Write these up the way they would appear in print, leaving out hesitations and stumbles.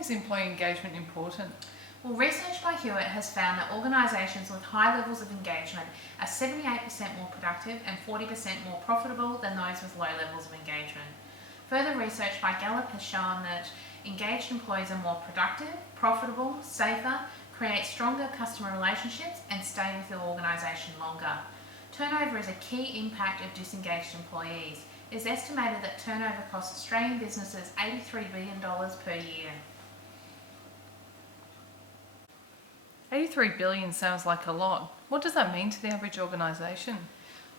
is employee engagement important? Well, research by Hewitt has found that organisations with high levels of engagement are 78% more productive and 40% more profitable than those with low levels of engagement. Further research by Gallup has shown that engaged employees are more productive, profitable, safer, create stronger customer relationships and stay with their organisation longer. Turnover is a key impact of disengaged employees. It is estimated that turnover costs Australian businesses $83 billion per year. $83 billion sounds like a lot. What does that mean to the average organisation?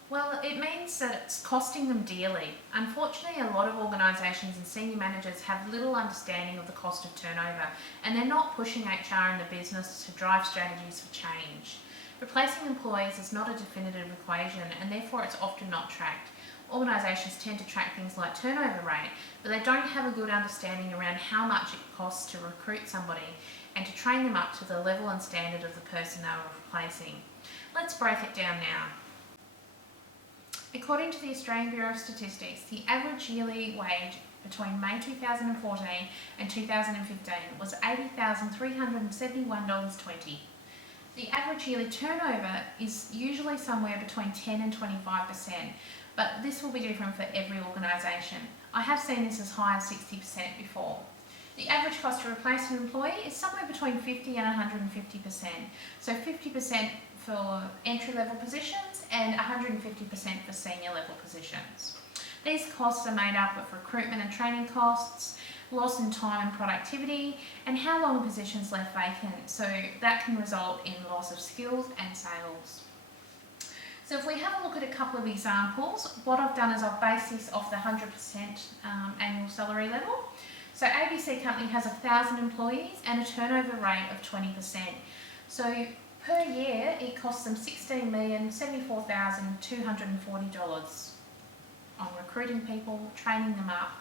Well, it means that it's costing them dearly. Unfortunately, a lot of organisations and senior managers have little understanding of the cost of turnover, and they're not pushing HR in the business to drive strategies for change. Replacing employees is not a definitive equation, and therefore it's often not tracked. Organisations tend to track things like turnover rate, but they don't have a good understanding around how much it costs to recruit somebody and to train them up to the level and standard of the person they were replacing. Let's break it down now. According to the Australian Bureau of Statistics, the average yearly wage between May 2014 and 2015 was $80,371.20. The average yearly turnover is usually somewhere between 10 and 25%, but this will be different for every organisation. I have seen this as high as 60% before. The average cost to replace an employee is somewhere between 50 and 150%. So 50% for entry-level positions and 150% for senior level positions. These costs are made up of recruitment and training costs, loss in time and productivity, and how long a position's left vacant. So that can result in loss of skills and sales. So if we have a look at a couple of examples, what I've done is I've based this off the 100% annual salary level. So ABC Company has 1,000 employees and a turnover rate of 20%. So per year it costs them $16,074,240 on recruiting people, training them up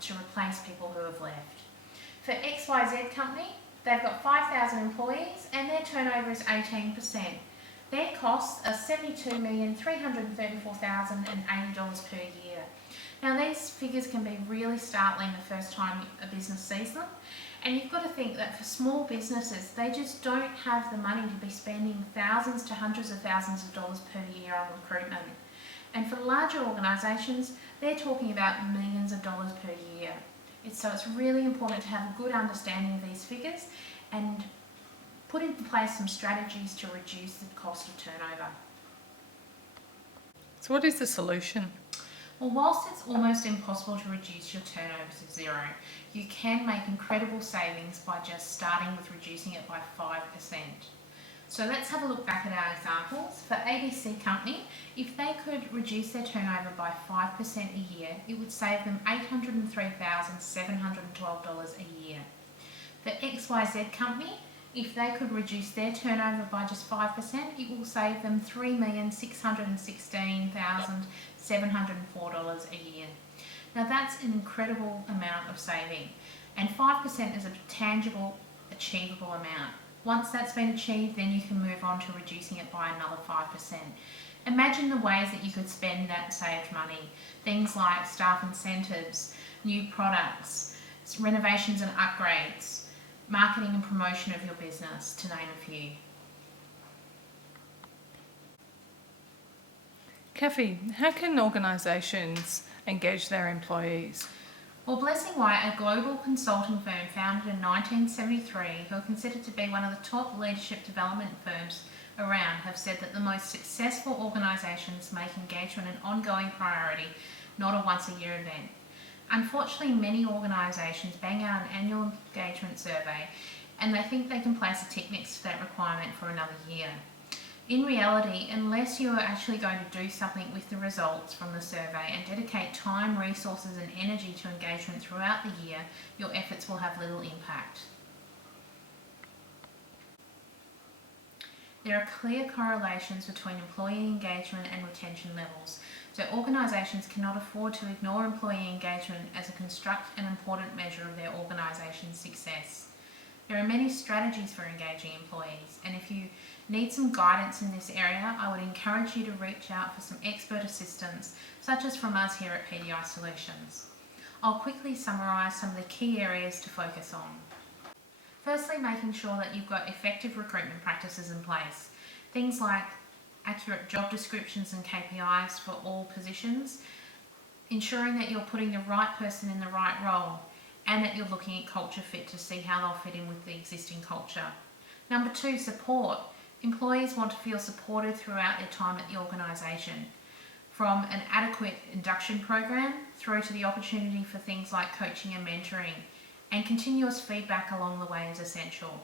to replace people who have left. For XYZ Company, they've got 5,000 employees and their turnover is 18%. Their costs are $72,334,080 per year. Now these figures can be really startling the first time a business sees them, and you've got to think that for small businesses they just don't have the money to be spending thousands to hundreds of thousands of dollars per year on recruitment. And for larger organisations they're talking about millions of dollars per year. So it's really important to have a good understanding of these figures and put in place some strategies to reduce the cost of turnover. So what is the solution? Well, whilst it's almost impossible to reduce your turnover to zero, you can make incredible savings by just starting with reducing it by 5%. So let's have a look back at our examples. For ABC Company, if they could reduce their turnover by 5% a year, it would save them $803,712 a year. For XYZ Company, if they could reduce their turnover by just 5%, it will save them $3,616,704 a year. Now that's an incredible amount of saving, and 5% is a tangible, achievable amount. Once that's been achieved, then you can move on to reducing it by another 5%. Imagine the ways that you could spend that saved money. Things like staff incentives, new products, renovations and upgrades, marketing and promotion of your business, to name a few. Kathy, how can organisations engage their employees? Well, Blessing White, a global consulting firm founded in 1973, who are considered to be one of the top leadership development firms around, have said that the most successful organisations make engagement an ongoing priority, not a once-a-year event. Unfortunately, many organisations bang out an annual engagement survey and they think they can place a tick next to that requirement for another year. In reality, unless you are actually going to do something with the results from the survey and dedicate time, resources and energy to engagement throughout the year, your efforts will have little impact. There are clear correlations between employee engagement and retention levels, so organisations cannot afford to ignore employee engagement as a construct and important measure of their organisation's success. There are many strategies for engaging employees, and if you need some guidance in this area, I would encourage you to reach out for some expert assistance, such as from us here at PDI Solutions. I'll quickly summarise some of the key areas to focus on. Firstly, making sure that you've got effective recruitment practices in place. Things like accurate job descriptions and KPIs for all positions, ensuring that you're putting the right person in the right role, and that you're looking at culture fit to see how they'll fit in with the existing culture. Number 2, support. Employees want to feel supported throughout their time at the organisation, from an adequate induction program through to the opportunity for things like coaching and mentoring, and continuous feedback along the way is essential.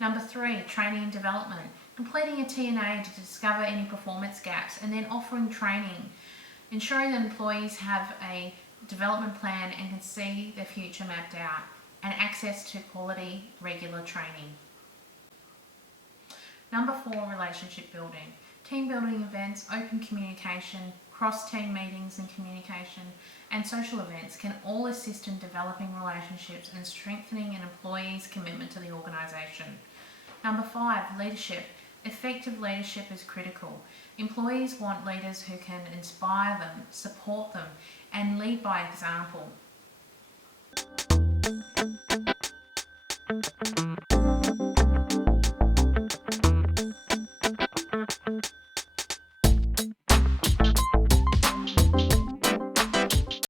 Number 3, training and development. Completing a TNA to discover any performance gaps and then offering training. Ensuring that employees have a development plan and can see their future mapped out, and access to quality regular training. Number 4, relationship building. Team building events, open communication, cross-team meetings and communication, and social events can all assist in developing relationships and strengthening an employee's commitment to the organisation. Number 5, leadership. Effective leadership is critical. Employees want leaders who can inspire them, support them, and lead by example.